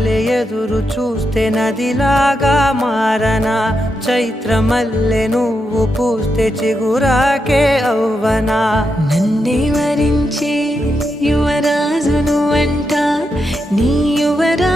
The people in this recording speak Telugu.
మల్లె ఎదురు చూస్తే నదిలాగా మారనా, చైత్ర మల్లె నువ్వు పూస్తే చిగురాకే అవ్వనా. నన్నే వరించే యువరాజును అంట నీ యువరా